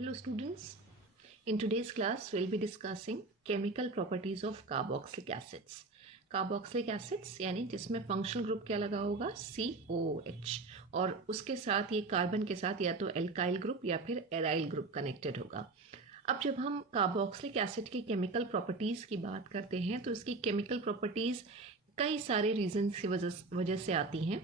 Hello students, in today's class we'll be discussing chemical properties of carboxylic acids. Carboxylic acids यानी जिसमें functional group क्या लगा होगा COOH और उसके साथ ये कार्बन के साथ या तो एल्काइल ग्रुप या फिर एराइल ग्रुप कनेक्टेड होगा। अब जब हम कार्बोक्सिलिक एसिड की केमिकल प्रॉपर्टीज़ की बात करते हैं तो इसकी केमिकल प्रॉपर्टीज़ कई सारे रीजंस की वजह से आती हैं,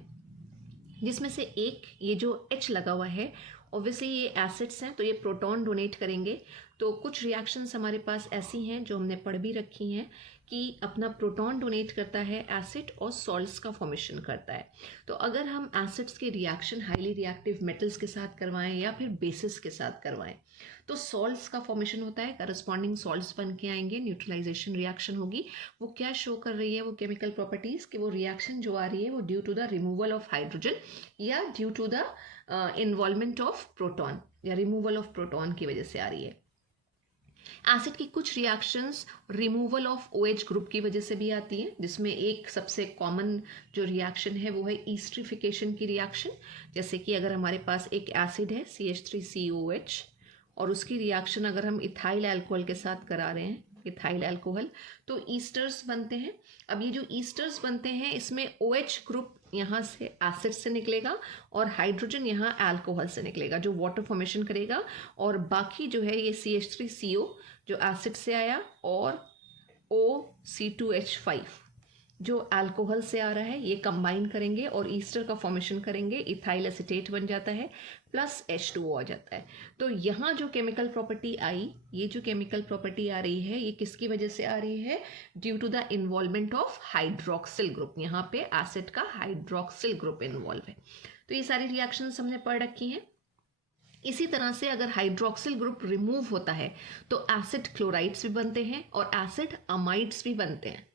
जिसमें से एक ये जो H लगा हुआ है, ऑब्वियसली ये एसिड्स हैं तो ये प्रोटॉन डोनेट करेंगे। तो कुछ रिएक्शंस हमारे पास ऐसी हैं जो हमने पढ़ भी रखी हैं कि अपना प्रोटॉन डोनेट करता है एसिड और सॉल्ट्स का फॉर्मेशन करता है। तो अगर हम एसिड्स के रिएक्शन हाईली रिएक्टिव मेटल्स के साथ करवाएं या फिर बेसिस के साथ करवाएं तो सॉल्ट्स का फॉर्मेशन होता है, करस्पॉन्डिंग सॉल्ट्स बन के आएंगे, न्यूट्रलाइजेशन रिएक्शन होगी। वो क्या शो कर रही है वो केमिकल प्रॉपर्टीज़ कि वो रिएक्शन जो आ रही है वो due to the removal of hydrogen या due to the involvement of proton या रिमूवल ऑफ प्रोटॉन की वजह से आ रही है। एसिड की कुछ reactions removal of OH group की वजह से भी आती हैं, जिसमें एक सबसे कॉमन जो रिएक्शन है वो है ईस्ट्रिफिकेशन की रिएक्शन। जैसे कि अगर हमारे पास एक एसिड है CH3COOH और उसकी रिएक्शन अगर हम इथाइल अल्कोहल के साथ करा रहे हैं, इथाइल अल्कोहल, तो ईस्टर्स बनते हैं। अब ये जो ईस्टर्स बनते हैं इसमें OH ग्रुप यहाँ से एसिड से निकलेगा और हाइड्रोजन यहाँ अल्कोहल से निकलेगा जो वाटर फॉर्मेशन करेगा, और बाकी जो है ये CH3CO जो एसिड से आया और OC2H5 जो अल्कोहल से आ रहा है, ये कंबाइन करेंगे और ईस्टर का फॉर्मेशन करेंगे, इथाइल एसीटेट बन जाता है प्लस H2O आ जाता है। तो यहाँ जो केमिकल प्रॉपर्टी आई, ये जो केमिकल प्रॉपर्टी आ रही है ये किसकी वजह से आ रही है? Due to the involvement of hydroxyl group. यहाँ पे एसिड का हाइड्रोक्सिल ग्रुप इन्वॉल्व है। तो ये सारी रिएक्शंस हमने पढ़ रखी हैं। इसी तरह से अगर हाइड्रोक्सिल ग्रुप रिमूव होता है तो एसिड क्लोराइड्स भी बनते हैं और एसिड अमाइड्स भी बनते हैं।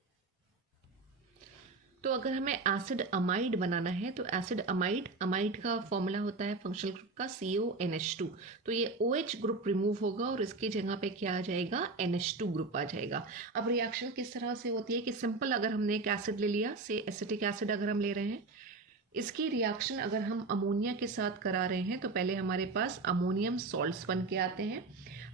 तो अगर हमें एसिड अमाइड बनाना है तो एसिड अमाइड का फॉर्मूला होता है फंक्शनल ग्रुप का CONH2। तो ये OH ग्रुप रिमूव होगा और इसकी जगह पे क्या आ जाएगा? NH2 ग्रुप आ जाएगा। अब रिएक्शन किस तरह से होती है कि सिंपल अगर हमने एक एसिड ले लिया, से एसिटिक एसिड अगर हम ले रहे हैं, इसकी रिएक्शन अगर हम अमोनिया के साथ करा रहे हैं तो पहले हमारे पास अमोनियम सॉल्ट्स बन के आते हैं।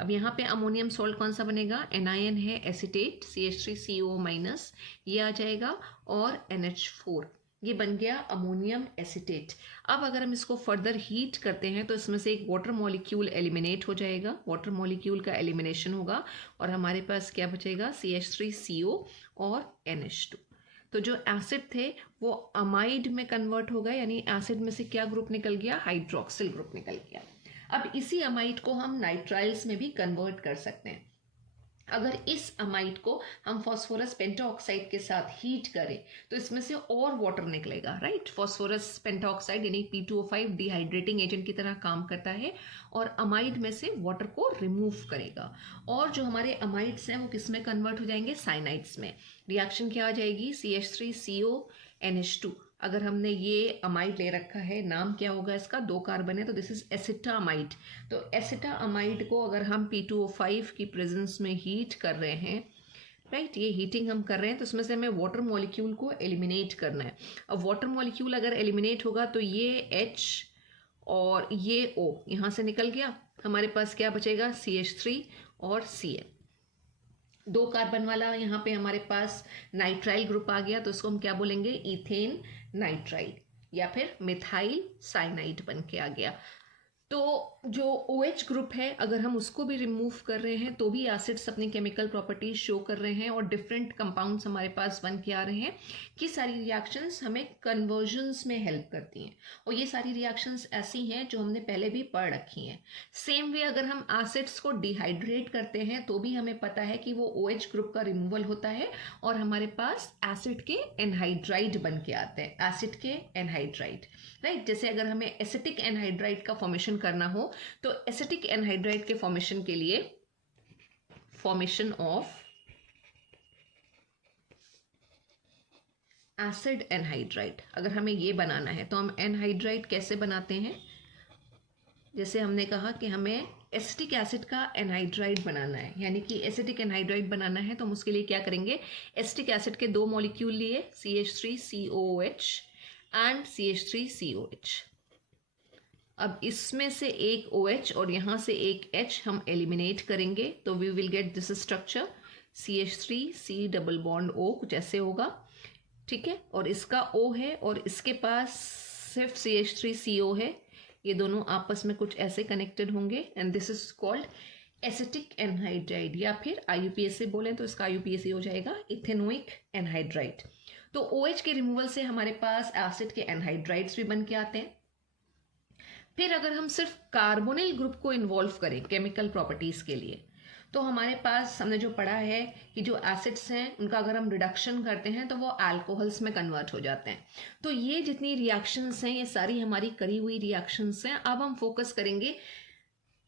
अब यहाँ पे अमोनियम सॉल्ट कौन सा बनेगा? एनायन है एसीटेट CH3CO- ये आ जाएगा और NH4 ये बन गया अमोनियम एसीटेट। अब अगर हम इसको फर्दर हीट करते हैं तो इसमें से एक वाटर मॉलिक्यूल एलिमिनेट हो जाएगा, वाटर मॉलिक्यूल का एलिमिनेशन होगा और हमारे पास क्या बचेगा? CH3CO और NH2। तो जो एसिड थे वो अमाइड में कन्वर्ट हो गए, यानी एसिड में से क्या ग्रुप निकल गया? हाइड्रोक्सिल ग्रुप निकल गया। अब इसी अमाइड को हम नाइट्राइल्स में भी कन्वर्ट कर सकते हैं। अगर इस अमाइड को हम फास्फोरस पेंटाऑक्साइड के साथ हीट करें तो इसमें से और वाटर निकलेगा, राइट? फास्फोरस पेंटाऑक्साइड यानी P2O5 डिहाइड्रेटिंग एजेंट की तरह काम करता है और अमाइड में से वाटर को रिमूव करेगा। और जो हमारे अमाइड्स हैं वो किस में कन्वर्ट हो जाएंगे? साइनाइड्स में। रिएक्शन क्या आ जाएगी? CH3CONH2। अगर हमने ये अमाइड ले रखा है, नाम क्या होगा इसका? 2 कार्बन है तो दिस इज एसिटामाइड। तो एसिटामाइड को अगर हम P2O5 की प्रेजेंस में हीट कर रहे हैं, राइट, ये हीटिंग हम कर रहे हैं तो उसमें से हमें वाटर मॉलिक्यूल को एलिमिनेट करना है। अब वाटर मॉलिक्यूल अगर एलिमिनेट होगा तो ये H और ये O यहाँ से निकल गया, हमारे पास क्या बचेगा? CH3 और Cl। 2 कार्बन वाला यहाँ पे हमारे पास नाइट्राइल ग्रुप आ गया तो इसको हम क्या बोलेंगे? इथेन नाइट्राइल या फिर मिथाइल साइनाइड बन के आ गया। तो जो OH ग्रुप है अगर हम उसको भी रिमूव कर रहे हैं तो भी एसिड्स अपनी केमिकल प्रॉपर्टीज शो कर रहे हैं और डिफरेंट कंपाउंड्स हमारे पास बन के आ रहे हैं कि सारी रिएक्शंस हमें कन्वर्जन्स में हेल्प करती हैं। और ये सारी रिएक्शंस ऐसी हैं जो हमने पहले भी पढ़ रखी हैं। सेम वे अगर हम एसिड्स को डिहाइड्रेट करते हैं तो भी हमें पता है कि वो OH ग्रुप का रिमूवल होता है और हमारे पास एसिड के एनहाइड्राइड बन के आते हैं, एसिड के एनहाइड्राइड, राइट? जैसे अगर हमें एसिटिक एनहाइड्राइड का फॉर्मेशन करना हो तो एसिटिक एनहाइड्राइड के फॉर्मेशन के लिए फॉर्मेशन ऑफ एसिड एनहाइड्राइड अगर हमें ये बनाना है तो हम एनहाइड्राइड कैसे बनाते हैं? जैसे हमने कहा कि हमें एसिटिक एसिड का एनहाइड्राइड बनाना है, यानी कि एसिटिक एनहाइड्राइड बनाना है तो हम उसके लिए क्या करेंगे? एसिटिक एसिड के 2 मॉलिक्यूल लिए CH3COOH एंड CH3COH। अब इसमें से एक OH और यहाँ से एक H हम एलिमिनेट करेंगे तो we will get this structure CH3 C double bond O, कुछ ऐसे होगा, ठीक है। और इसका O है और इसके पास सिर्फ CH3CO है, ये दोनों आपस में कुछ ऐसे कनेक्टेड होंगे and this is called acetic anhydride, या फिर IUPAC से बोलें तो इसका IUPAC हो जाएगा इथेनोइक एनहाइड्राइड। तो OH के रिमूवल से हमारे पास एसिड के एनहाइड्राइड्स भी बन के आते हैं। फिर अगर हम सिर्फ कार्बोनिल ग्रुप को इन्वॉल्व करें केमिकल प्रॉपर्टीज के लिए, तो हमारे पास हमने जो पढ़ा है कि जो एसिड्स हैं उनका अगर हम रिडक्शन करते हैं तो वो अल्कोहल्स में कन्वर्ट हो जाते हैं। तो ये जितनी रिएक्शंस हैं ये सारी हमारी करी हुई रिएक्शंस हैं। अब हम फोकस करेंगे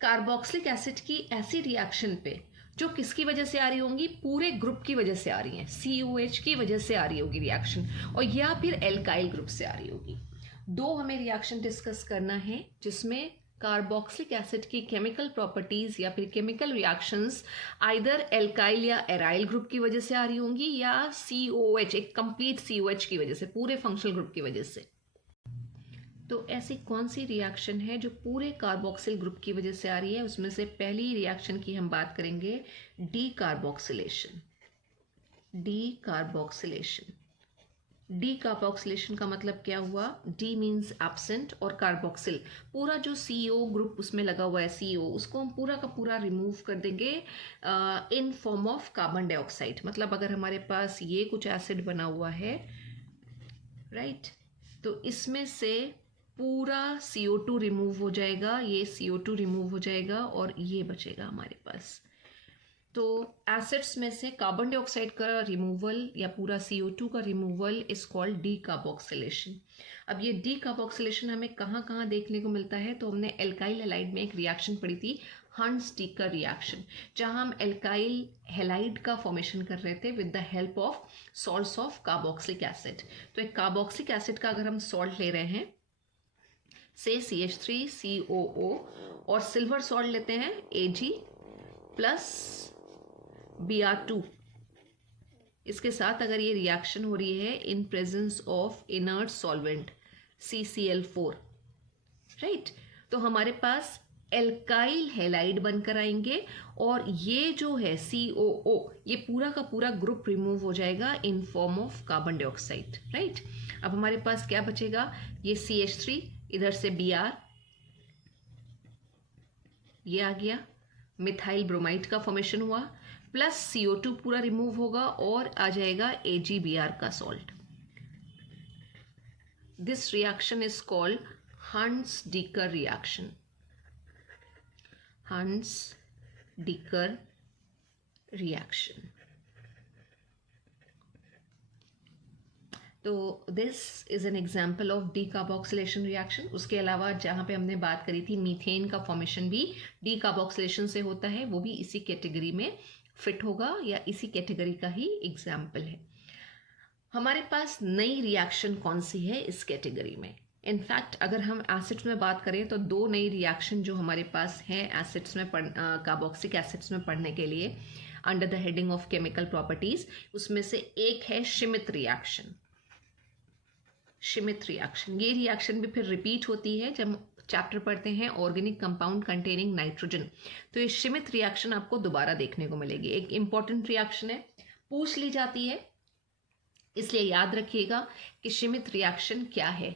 कार्बोक्सिलिक एसिड की ऐसी रिएक्शन पे जो किसकी वजह से आ रही होंगी, पूरे ग्रुप की वजह से आ रही हैं, COH की वजह से आ रही होगी रिएक्शन, और या फिर एल्काइल ग्रुप से आ रही होगी। दो हमें रिएक्शन डिस्कस करना है जिसमें कार्बोक्सिलिक एसिड की केमिकल प्रॉपर्टीज या फिर केमिकल रिएक्शंस आइदर एल्काइल या एराइल ग्रुप की वजह से आ रही होंगी या COH, एक कंप्लीट COH की वजह से, पूरे फंक्शनल ग्रुप की वजह से। तो ऐसी कौन सी रिएक्शन है जो पूरे कार्बोक्सिल ग्रुप की वजह से आ रही है? उसमें से पहली रिएक्शन की हम बात करेंगे डीकार्बोक्सिलेशन। डीकार्बोक्सिलेशन, डीकार्बोक्सिलेशन का मतलब क्या हुआ? डी मीन्स एब्सेंट और कार्बोक्सिल, पूरा जो CO ग्रुप उसमें लगा हुआ है CO, उसको हम पूरा का पूरा रिमूव कर देंगे in form of carbon dioxide. मतलब अगर हमारे पास ये कुछ एसिड बना हुआ है, राइट, तो इसमें से पूरा CO2 रिमूव हो जाएगा, ये CO2 रिमूव हो जाएगा और ये बचेगा हमारे पास। तो एसिड्स में से कार्बन डाइऑक्साइड का रिमूवल या पूरा CO2 का रिमूवल इज कॉल्ड डीकार्बोक्सिलेशन। अब ये डीकार्बोक्सिलेशन हमें कहाँ कहाँ देखने को मिलता है? तो हमने एल्काइल हैलाइड में एक रिएक्शन पढ़ी थी, हंट्स-डीकर रिएक्शन, जहां हम एल्काइल हैलाइड का फॉर्मेशन कर रहे थे with the help of salts of carboxylic acid. तो एक कार्बोक्सिलिक एसिड का अगर हम सॉल्ट ले रहे हैं, से CH3COO, और सिल्वर सॉल्ट लेते हैं Ag प्लस Br2, इसके साथ अगर ये रिएक्शन हो रही है in presence of inert solvent CCl4, right, तो हमारे पास एल्काइल हैलाइड बनकर आएंगे और ये जो है COO, ये पूरा का पूरा ग्रुप रिमूव हो जाएगा in form of carbon dioxide, right. अब हमारे पास क्या बचेगा? ये CH3, इधर से Br, ये आ गया, मिथाइल ब्रोमाइड का फॉर्मेशन हुआ, प्लस CO2 पूरा रिमूव होगा और आ जाएगा AgBr का salt. This reaction is called Hunsdiecker reaction. Hunsdiecker reaction. तो this is an example of decarboxylation reaction. उसके अलावा जहाँ पे हमने बात करी थी मीथेन का फॉर्मेशन भी डीकार्बोक्सिलेशन से होता है, वो भी इसी कैटेगरी में फिट होगा या इसी कैटेगरी का ही एग्जाम्पल है। हमारे पास नई रिएक्शन कौन सी है इस कैटेगरी में? इनफैक्ट अगर हम एसिड्स में बात करें तो दो नई रिएक्शन जो हमारे पास है एसिड्स में कार्बोक्सिलिक एसिड्स में पढ़ने के लिए under the heading of chemical properties, उसमें से एक है श्मिट रिएक्शन। श्मिट रिएक्शन, ये रिएक्शन भी फिर रिपीट होती है जब चैप्टर पढ़ते हैं ऑर्गेनिक कंपाउंड कंटेनिंग नाइट्रोजन। तो ये श्मिट रिएक्शन आपको दोबारा देखने को मिलेगी। एक इंपॉर्टेंट रिएक्शन है, पूछ ली जाती है, इसलिए याद रखिएगा कि श्मिट रिएक्शन क्या है।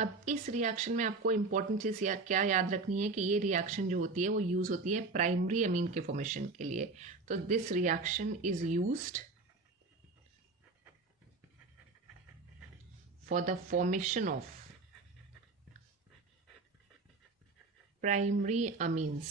अब इस रिएक्शन में आपको इंपॉर्टेंट चीज क्या याद रखनी है कि ये रिएक्शन जो होती है वो यूज होती है प्राइमरी अमीन के फॉर्मेशन के लिए। तो this reaction is used for the formation of primary amines,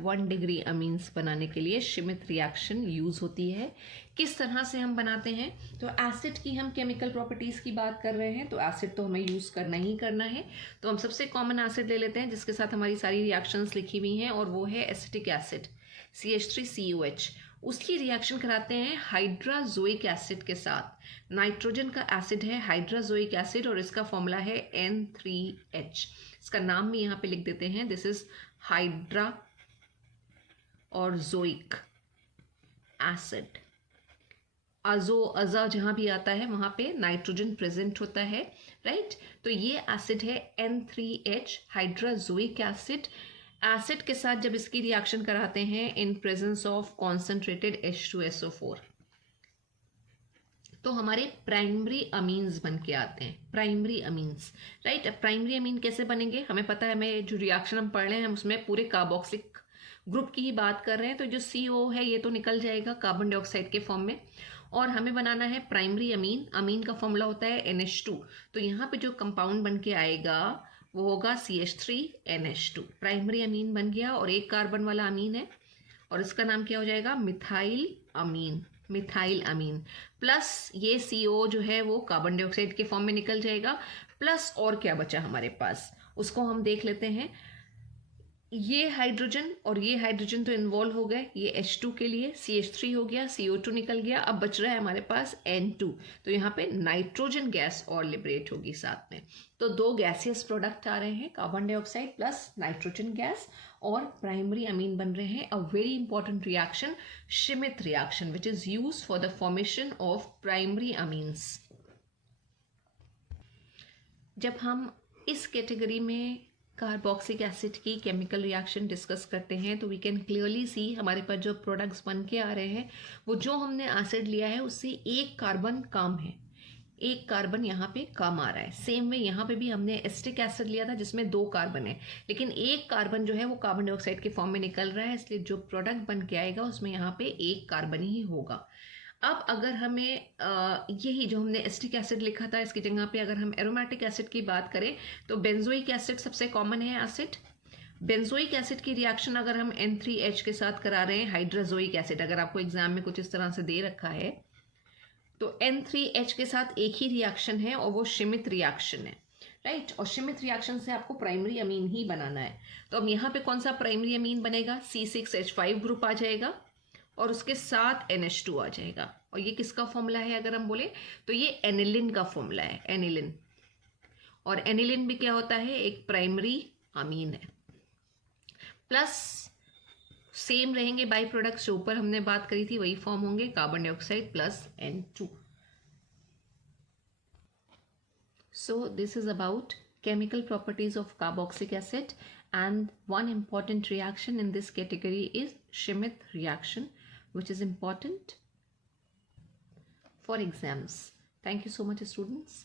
1 degree amines बनाने के लिए श्मिट रिएक्शन यूज होती है। किस तरह से हम बनाते हैं? तो एसिड की हम केमिकल प्रॉपर्टीज की बात कर रहे हैं, तो एसिड तो हमें यूज करना ही करना है। तो हम सबसे कॉमन एसिड ले लेते हैं जिसके साथ हमारी सारी रिएक्शंस लिखी हुई हैं, और वो है एसिटिक एसिड CH3COH। उसकी रिएक्शन कराते हैं हाइड्राजोइक एसिड के साथ। नाइट्रोजन का एसिड है हाइड्राजोइक एसिड और इसका फॉर्मूला है N3H। इसका नाम भी यहाँ पे लिख देते हैं, दिस इज हाइड्रा और जोइक एसिड। अजो अजा जहाँ भी आता है वहाँ पे नाइट्रोजन प्रेजेंट होता है, राइट। तो ये एसिड है N3H हाइड्राजोइक एसिड। एसिड के साथ जब इसकी रिएक्शन कराते हैं in presence of concentrated H2SO4 तो हमारे प्राइमरी अमीन्स बन के आते हैं, प्राइमरी अमीन्स, राइट। अब प्राइमरी अमीन कैसे बनेंगे हमें पता है, हमें जो रिएक्शन हम पढ़ रहे हैं हम उसमें पूरे कार्बोक्सिलिक ग्रुप की ही बात कर रहे हैं। तो जो CO है ये तो निकल जाएगा कार्बन डाइऑक्साइड के फॉर्म में, और हमें बनाना है प्राइमरी अमीन। अमीन का फॉर्मूला होता है NH2। तो यहाँ पे जो कंपाउंड बन के आएगा वो होगा CH3NH2। प्राइमरी अमीन बन गया और एक कार्बन वाला अमीन है और इसका नाम क्या हो जाएगा, मिथाइल अमीन। मिथाइल अमीन प्लस ये CO जो है वो कार्बन डाइऑक्साइड के फॉर्म में निकल जाएगा, प्लस और क्या बचा हमारे पास उसको हम देख लेते हैं। ये हाइड्रोजन और ये हाइड्रोजन तो इन्वॉल्व हो गए, ये H2 के लिए CH3 हो गया, CO2 निकल गया, अब बच रहा है हमारे पास N2। तो यहाँ पे नाइट्रोजन गैस और लिबरेट होगी साथ में। तो दो गैसियस प्रोडक्ट आ रहे हैं, carbon dioxide plus nitrogen gas, और प्राइमरी अमीन बन रहे हैं। A very important reaction, Schmidt reaction, which is used for the formation of primary amines. जब हम इस कैटेगरी में कार्बोक्सिक एसिड की केमिकल रिएक्शन डिस्कस करते हैं तो वी कैन क्लियरली सी हमारे पास जो प्रोडक्ट्स बन के आ रहे हैं वो जो हमने एसिड लिया है उससे एक कार्बन कम है, एक कार्बन यहाँ पे कम आ रहा है। सेम वे यहाँ पे भी हमने एस्टिक एसिड लिया था जिसमें 2 कार्बन है, लेकिन एक कार्बन जो है वो कार्बन डाइऑक्साइड के फॉर्म में निकल रहा है, इसलिए जो प्रोडक्ट बन के आएगा उसमें यहाँ पे एक कार्बन ही होगा। अब अगर हमें यही जो हमने एस्टिक एसिड लिखा था इसकी जगह पे अगर हम एरोमेटिक एसिड की बात करें तो बेंजोइक एसिड सबसे कॉमन है एसिड। बेंजोइक एसिड की रिएक्शन अगर हम N3H के साथ करा रहे हैं हाइड्राजोइक एसिड, अगर आपको एग्जाम में कुछ इस तरह से दे रखा है तो N3H के साथ एक ही रिएक्शन है और वो श्मिट रिएक्शन है, राइट। और श्मिट रिएक्शन से आपको प्राइमरी अमीन ही बनाना है। तो अब यहाँ पे कौन सा प्राइमरी अमीन बनेगा, C6H5 ग्रुप आ जाएगा और उसके साथ NH2 आ जाएगा। और ये किसका फॉर्मूला है अगर हम बोले तो ये एनिलिन का फॉर्मूला है, एनिलिन। और एनिलिन भी क्या होता है, एक प्राइमरी अमीन है। प्लस सेम रहेंगे बाई प्रोडक्ट्स जो ऊपर हमने बात करी थी वही फॉर्म होंगे, carbon dioxide plus N2। So this is about chemical properties of carboxylic acid, and one important reaction in this category is Schmitt reaction, which is important for exams. Thank you so much, students.